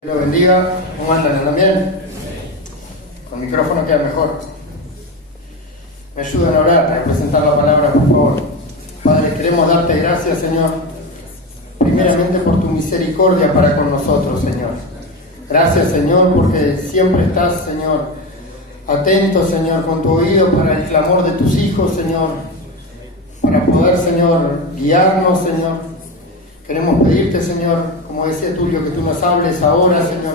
Dios lo bendiga. ¿Cómo andan? ¿Andan bien? Con micrófono queda mejor. Me ayudan a orar, a presentar la palabra, por favor. Padre, queremos darte gracias, Señor, primeramente por tu misericordia para con nosotros, Señor. Gracias, Señor, porque siempre estás, Señor, atento, Señor, con tu oído para el clamor de tus hijos, Señor, para poder, Señor, guiarnos, Señor. Queremos pedirte, Señor, como decía Tulio, que tú nos hables ahora, Señor,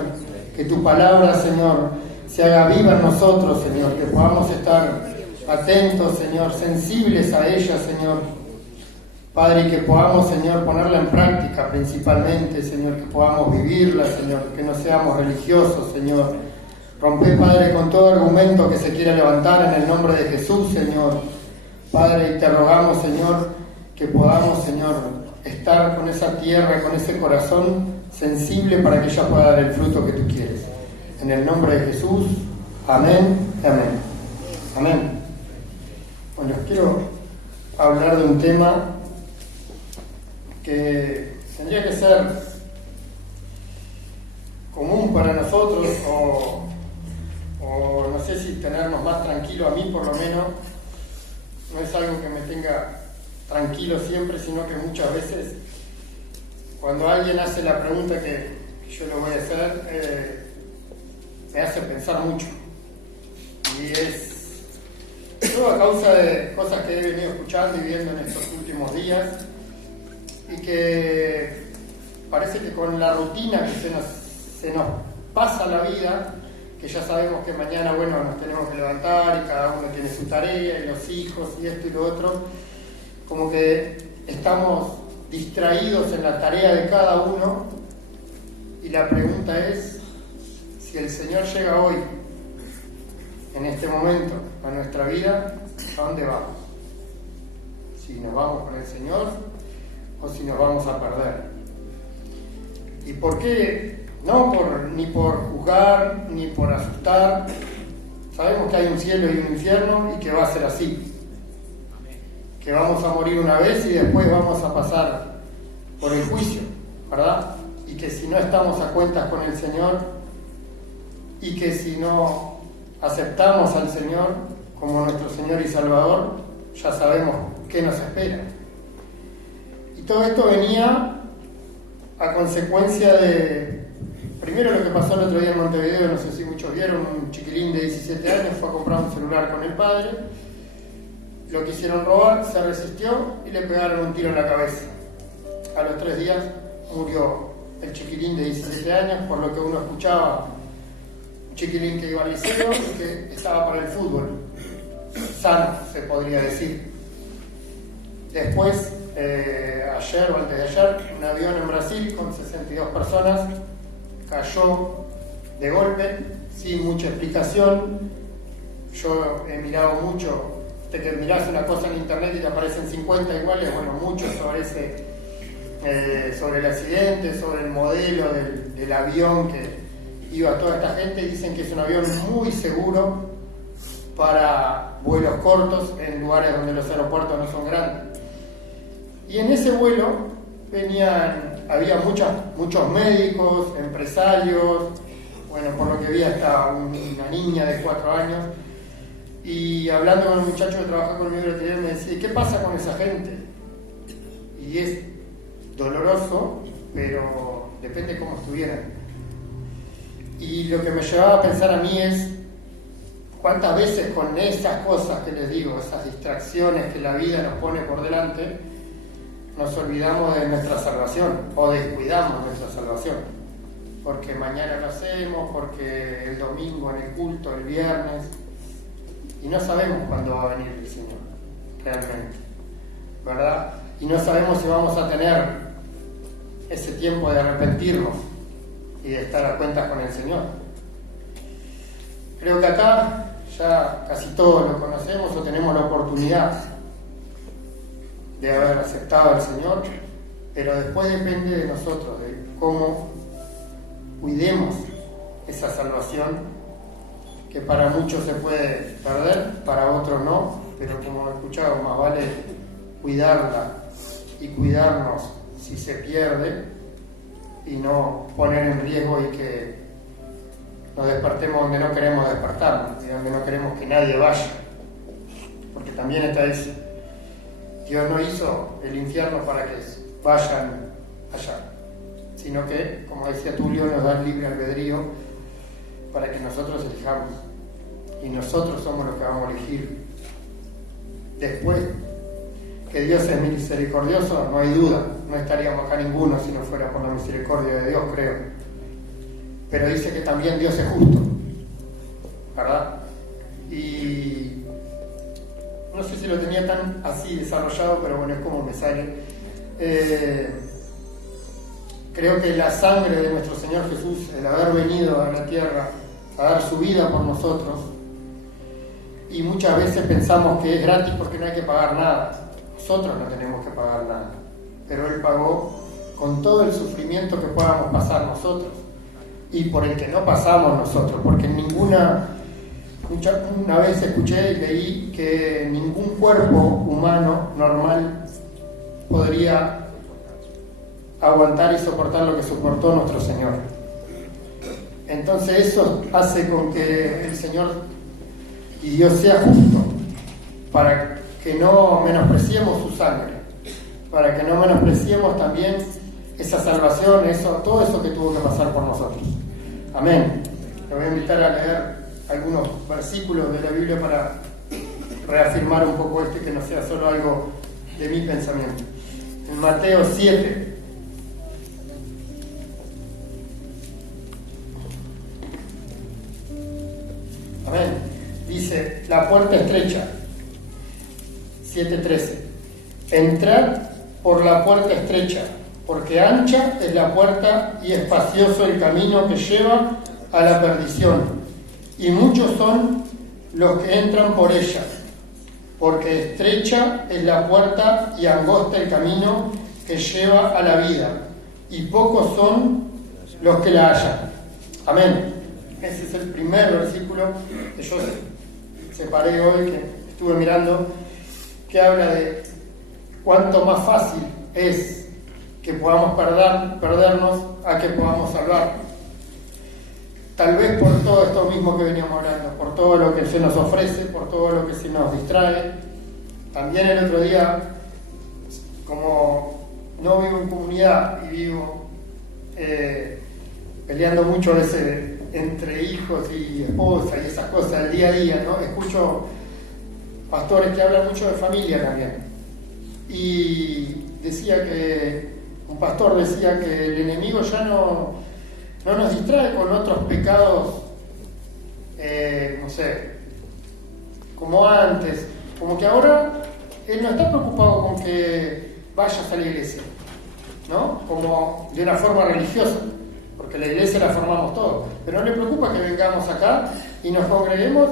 que tu palabra, Señor, se haga viva en nosotros, Señor, que podamos estar atentos, Señor, sensibles a ella, Señor. Padre, y que podamos, Señor, ponerla en práctica principalmente, Señor, que podamos vivirla, Señor, que no seamos religiosos, Señor. Rompe, Padre, con todo argumento que se quiera levantar en el nombre de Jesús, Señor. Padre, y te rogamos, Señor, que podamos, Señor, estar con esa tierra, con ese corazón sensible para que ella pueda dar el fruto que tú quieres. En el nombre de Jesús, amén, amén. Amén. Bueno, quiero hablar de un tema que tendría que ser común para nosotros o no sé si tenernos más tranquilo, a mí por lo menos. No es algo que me tenga tranquilo siempre, sino que muchas veces cuando alguien hace la pregunta que yo le voy a hacer, me hace pensar mucho, y es todo a causa de cosas que he venido escuchando y viendo en estos últimos días, y que parece que con la rutina que se nos pasa la vida, que ya sabemos que mañana, bueno, nos tenemos que levantar y cada uno tiene su tarea y los hijos y esto y lo otro, como que estamos distraídos en la tarea de cada uno, y la pregunta es, si el Señor llega hoy, en este momento, a nuestra vida, ¿a dónde vamos? Si nos vamos con el Señor o si nos vamos a perder. ¿Y por qué? No ni por juzgar, ni por asustar. Sabemos que hay un cielo y un infierno y que va a ser así. Que vamos a morir una vez y después vamos a pasar por el juicio, ¿verdad? Y que si no estamos a cuentas con el Señor, y que si no aceptamos al Señor como nuestro Señor y Salvador, ya sabemos qué nos espera. Y todo esto venía a consecuencia de, primero, lo que pasó el otro día en Montevideo, no sé si muchos vieron, un chiquilín de 17 años fue a comprar un celular con el padre. Lo quisieron robar, se resistió y le pegaron un tiro en la cabeza. A los 3 días murió el chiquilín de 17 años, por lo que uno escuchaba, un chiquilín que iba al liceo y que estaba para el fútbol, sano, se podría decir. Después, ayer o antes de ayer, un avión en Brasil con 62 personas cayó de golpe, sin mucha explicación. Yo he mirado mucho, que mirás una cosa en internet y te aparecen 50 iguales, bueno, mucho sobre el accidente, sobre el modelo del avión que iba toda esta gente. Dicen que es un avión muy seguro para vuelos cortos en lugares donde los aeropuertos no son grandes. Y en ese vuelo había muchos médicos, empresarios, bueno, por lo que vi hasta una niña de 4 años. Y hablando con un muchacho que trabaja conmigo el otro día, me decía, ¿qué pasa con esa gente? Y es doloroso, pero depende cómo estuvieran. Y lo que me llevaba a pensar a mí es, ¿cuántas veces con esas cosas que les digo, esas distracciones que la vida nos pone por delante, nos olvidamos de nuestra salvación o descuidamos nuestra salvación? Porque mañana lo hacemos, porque el domingo en el culto, el viernes, y no sabemos cuándo va a venir el Señor, realmente, ¿verdad? Y no sabemos si vamos a tener ese tiempo de arrepentirnos y de estar a cuentas con el Señor. Creo que acá ya casi todos lo conocemos o tenemos la oportunidad de haber aceptado al Señor, pero después depende de nosotros, de cómo cuidemos esa salvación, que para muchos se puede perder, para otros no, pero como escuchamos, más vale cuidarla y cuidarnos si se pierde, y no poner en riesgo y que nos despertemos donde no queremos despertarnos y donde no queremos que nadie vaya. Porque también está eso. Dios no hizo el infierno para que vayan allá, sino que, como decía Tulio, nos da el libre albedrío para que nosotros elijamos. Y nosotros somos los que vamos a elegir. Después, que Dios es misericordioso, no hay duda. No estaríamos acá ninguno si no fuera por la misericordia de Dios, creo. Pero dice que también Dios es justo, ¿verdad? Y no sé si lo tenía tan así desarrollado, pero bueno, es como me sale. Creo que la sangre de nuestro Señor Jesús, el haber venido a la tierra a dar su vida por nosotros, y muchas veces pensamos que es gratis porque no hay que pagar nada. Nosotros no tenemos que pagar nada, pero Él pagó con todo el sufrimiento que podamos pasar nosotros y por el que no pasamos nosotros, porque una vez escuché y leí que ningún cuerpo humano normal podría aguantar y soportar lo que soportó nuestro Señor. Entonces eso hace con que el Señor y Dios sea justo, para que no menospreciemos su sangre, para que no menospreciemos también esa salvación, todo eso que tuvo que pasar por nosotros. Amén. Le voy a invitar a leer algunos versículos de la Biblia para reafirmar un poco que no sea solo algo de mi pensamiento. En Mateo 7. Amén. Dice, la puerta estrecha. 7:13. Entrad por la puerta estrecha, porque ancha es la puerta y espacioso el camino que lleva a la perdición, y muchos son los que entran por ella, porque estrecha es la puerta y angosta el camino que lleva a la vida, y pocos son los que la hallan. Amén. Ese es el primer versículo que yo separé hoy, que estuve mirando, que habla de cuánto más fácil es que podamos perdernos a que podamos salvar. Tal vez por todo esto mismo que veníamos hablando, por todo lo que se nos ofrece, por todo lo que se nos distrae. También el otro día, como no vivo en comunidad y vivo peleando mucho entre hijos y esposa y esas cosas del día a día, ¿no? Escucho pastores que hablan mucho de familia también. Y un pastor decía que el enemigo ya no nos distrae con otros pecados, no sé, como antes, como que ahora él no está preocupado con que vayas a la iglesia, ¿no? Como de una forma religiosa, porque la iglesia la formamos todos, pero no le preocupa que vengamos acá y nos congreguemos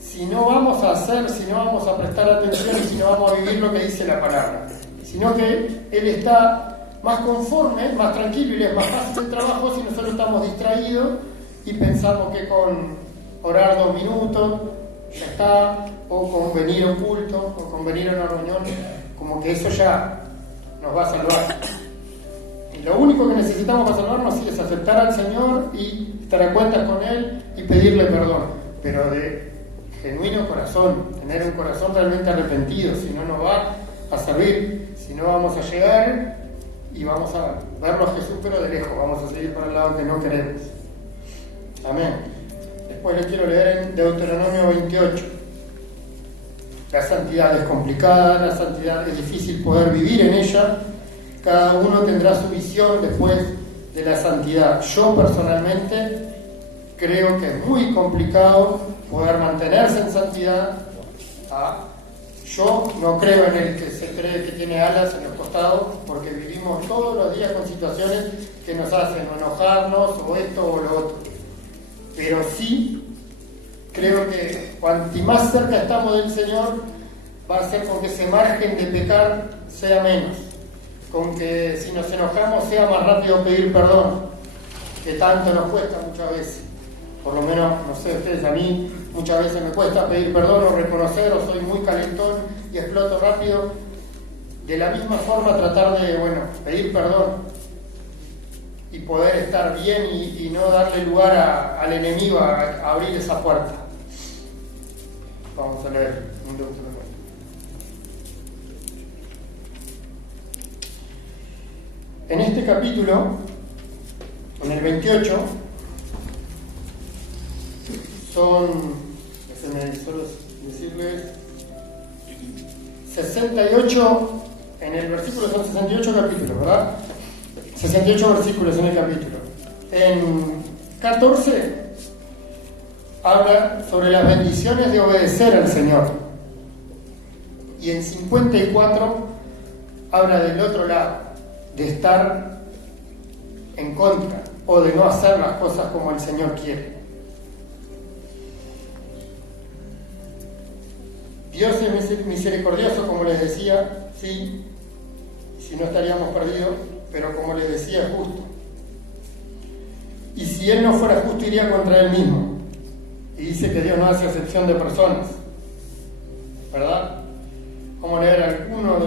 si no vamos a hacer, si no vamos a prestar atención y si no vamos a vivir lo que dice la palabra, sino que él está más conforme, más tranquilo y le es más fácil el trabajo si nosotros estamos distraídos y pensamos que con orar 2 minutos ya está, o con venir a un culto, o con venir a una reunión, como que eso ya nos va a salvar. Y lo único que necesitamos para salvarnos es aceptar al Señor y estar a cuentas con Él y pedirle perdón, pero de genuino corazón, tener un corazón realmente arrepentido, si no nos va a servir, si no vamos a llegar y vamos a verlo a Jesús pero de lejos, vamos a seguir para el lado que no queremos. Amén. Después les quiero leer en Deuteronomio 28. La santidad es complicada, la santidad es difícil poder vivir en ella, cada uno tendrá su visión después de la santidad. Yo personalmente creo que es muy complicado poder mantenerse en santidad. Yo no creo en el que se cree que tiene alas en los costados, porque vivimos todos los días con situaciones que nos hacen enojarnos o esto o lo otro. Pero sí creo que cuanto más cerca estamos del Señor, va a ser con que ese margen de pecar sea menos, con que si nos enojamos sea más rápido pedir perdón, que tanto nos cuesta muchas veces. Por lo menos, no sé ustedes, a mí muchas veces me cuesta pedir perdón o reconocer, o soy muy calentón y exploto rápido. De la misma forma tratar de, pedir perdón. y poder estar bien y no darle lugar al enemigo a abrir esa puerta. Vamos a leer un Deuteronomio. En este capítulo, en el 28, déjenme solo decirles, 68, en el versículo son 68 capítulos, ¿verdad? 68 versículos en el capítulo. En 14 habla sobre las bendiciones de obedecer al Señor. Y en 54 habla del otro lado, de estar en contra o de no hacer las cosas como el Señor quiere. Dios es misericordioso, como les decía, sí, si no estaríamos perdidos, pero como les decía, es justo. Y si Él no fuera justo, iría contra Él mismo. Y dice que Dios no hace excepción de personas, ¿verdad? Vamos a leer alguno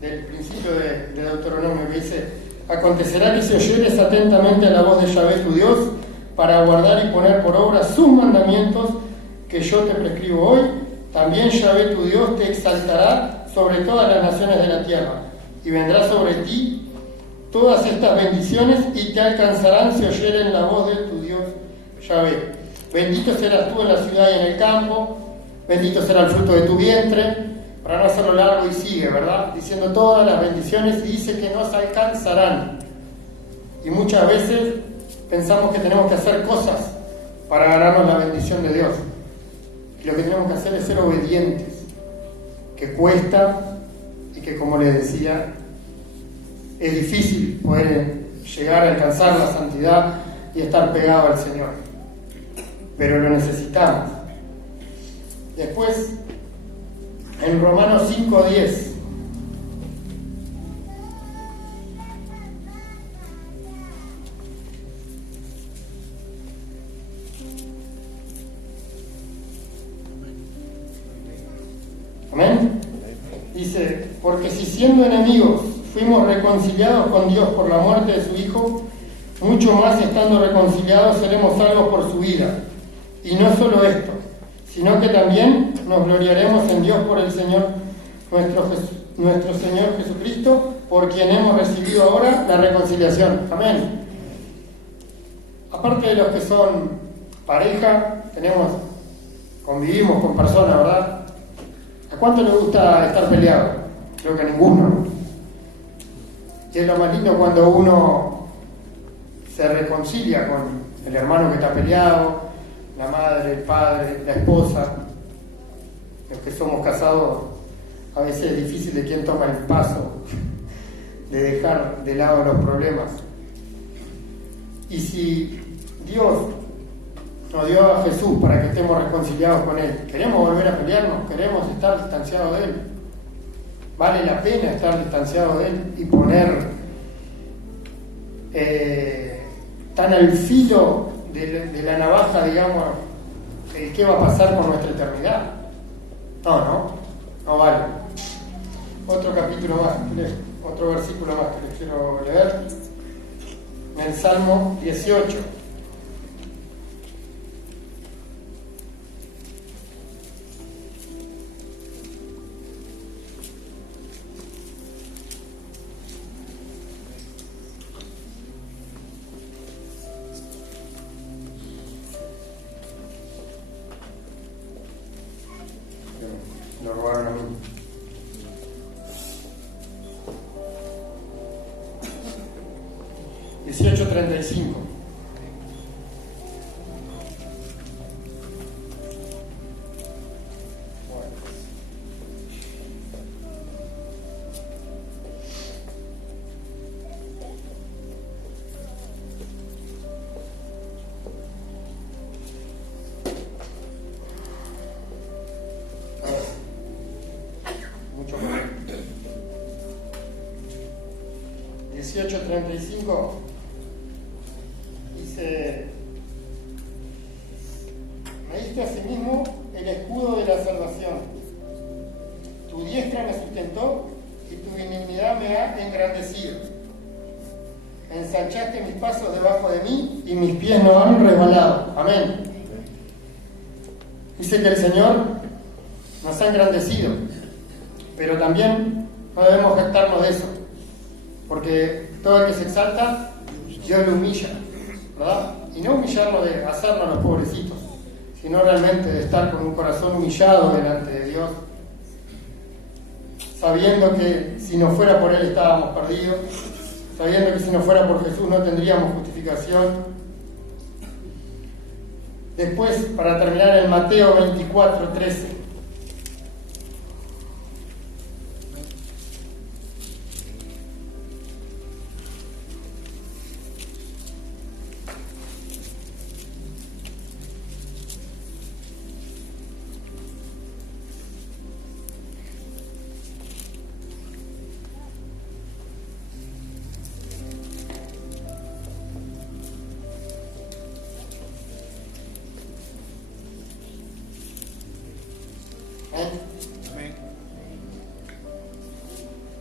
del principio de Deuteronomio, que dice: acontecerá que si oyeres atentamente a la voz de Yahvé tu Dios, para guardar y poner por obra sus mandamientos que yo te prescribo hoy, también Yahvé tu Dios te exaltará sobre todas las naciones de la tierra, y vendrá sobre ti todas estas bendiciones y te alcanzarán si oyeren la voz de tu Dios Yahvé. Bendito serás tú en la ciudad y en el campo, bendito será el fruto de tu vientre, para no hacerlo largo, y sigue, ¿verdad? Diciendo todas las bendiciones, y dice que nos alcanzarán. Y muchas veces pensamos que tenemos que hacer cosas para ganarnos la bendición de Dios. Y lo que tenemos que hacer es ser obedientes, que cuesta y que, como les decía, es difícil poder llegar a alcanzar la santidad y estar pegado al Señor. Pero lo necesitamos. Después, en Romanos 5:10, amén, dice: porque si siendo enemigos fuimos reconciliados con Dios por la muerte de su Hijo, mucho más estando reconciliados seremos salvos por su vida. Y no solo esto, sino que también nos gloriaremos en Dios por el Señor, nuestro Señor Jesucristo, por quien hemos recibido ahora la reconciliación. Amén. Aparte de los que son pareja, convivimos con personas, ¿verdad? ¿A cuánto le gusta estar peleado? Creo que a ninguno. Y es lo más lindo cuando uno se reconcilia con el hermano que está peleado, la madre, el padre, la esposa. Los que somos casados, a veces es difícil de quién toma el paso de dejar de lado los problemas. Y si Dios nos dio a Jesús para que estemos reconciliados con Él, ¿queremos volver a pelearnos? ¿Queremos estar distanciados de Él? Vale la pena estar distanciados de Él y poner tan al filo de la navaja, digamos, qué va a pasar con nuestra eternidad. No vale. Otro capítulo más, otro versículo más que les quiero leer, en el Salmo 18. Lo robaron a mí. $18.35. Mucho más. 18:35 dice: me diste asimismo el escudo de la salvación, tu diestra me sustentó y tu benignidad me ha engrandecido. En ensanchaste mis pasos debajo de mí y mis pies no han resbalado. Amén. Dice que el Señor nos ha engrandecido, pero también no debemos jactarnos de eso, porque todo el que se exalta, Dios lo humilla, ¿verdad? Y no humillarnos de hacernos los pobrecitos, sino realmente de estar con un corazón humillado delante de Dios, sabiendo que si no fuera por Él estábamos perdidos, sabiendo que si no fuera por Jesús no tendríamos justificación. Después, para terminar, en Mateo 24:13.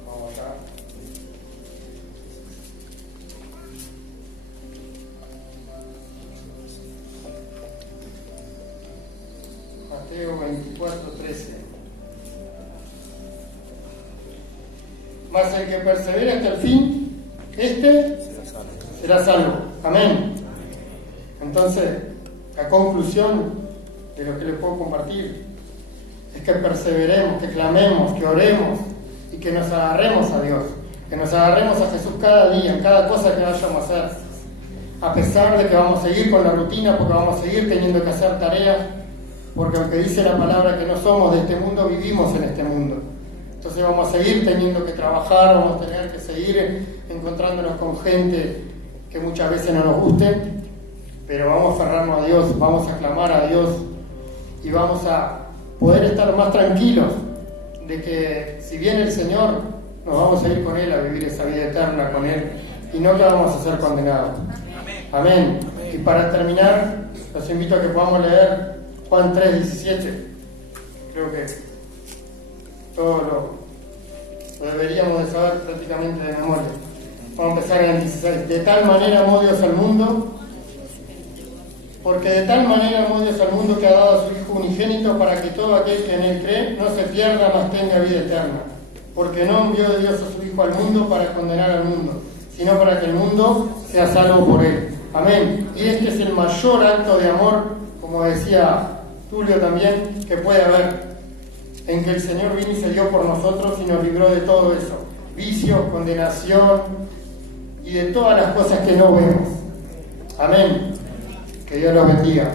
Vamos acá. Mateo 24:13. Mas el que persevere hasta el fin, este será salvo. Amén. Entonces, la conclusión de lo que les puedo compartir es que perseveremos, que clamemos, que oremos y que nos agarremos a Dios, que nos agarremos a Jesús cada día, en cada cosa que vayamos a hacer, a pesar de que vamos a seguir con la rutina, porque vamos a seguir teniendo que hacer tareas, porque aunque dice la palabra que no somos de este mundo, vivimos en este mundo. Entonces vamos a seguir teniendo que trabajar, vamos a tener que seguir encontrándonos con gente que muchas veces no nos guste, pero vamos a aferrarnos a Dios, vamos a clamar a Dios y vamos a poder estar más tranquilos de que si viene el Señor, nos vamos a ir con Él a vivir esa vida eterna con Él y no que vamos a ser condenados. Amén. Y para terminar, los invito a que podamos leer Juan 3:17. Creo que todo lo deberíamos de saber prácticamente de memoria. Vamos a empezar en el 16. De tal manera amó Dios al mundo, porque de tal manera amó Dios al mundo que ha dado a su Hijo unigénito para que todo aquel que en Él cree no se pierda, mas tenga vida eterna. Porque no envió Dios a su Hijo al mundo para condenar al mundo, sino para que el mundo sea salvo por Él. Amén. Y este es el mayor acto de amor, como decía Tulio también, que puede haber, en que el Señor vino y se dio por nosotros y nos libró de todo eso, vicios, condenación y de todas las cosas que no vemos. Amén. Que Dios los bendiga.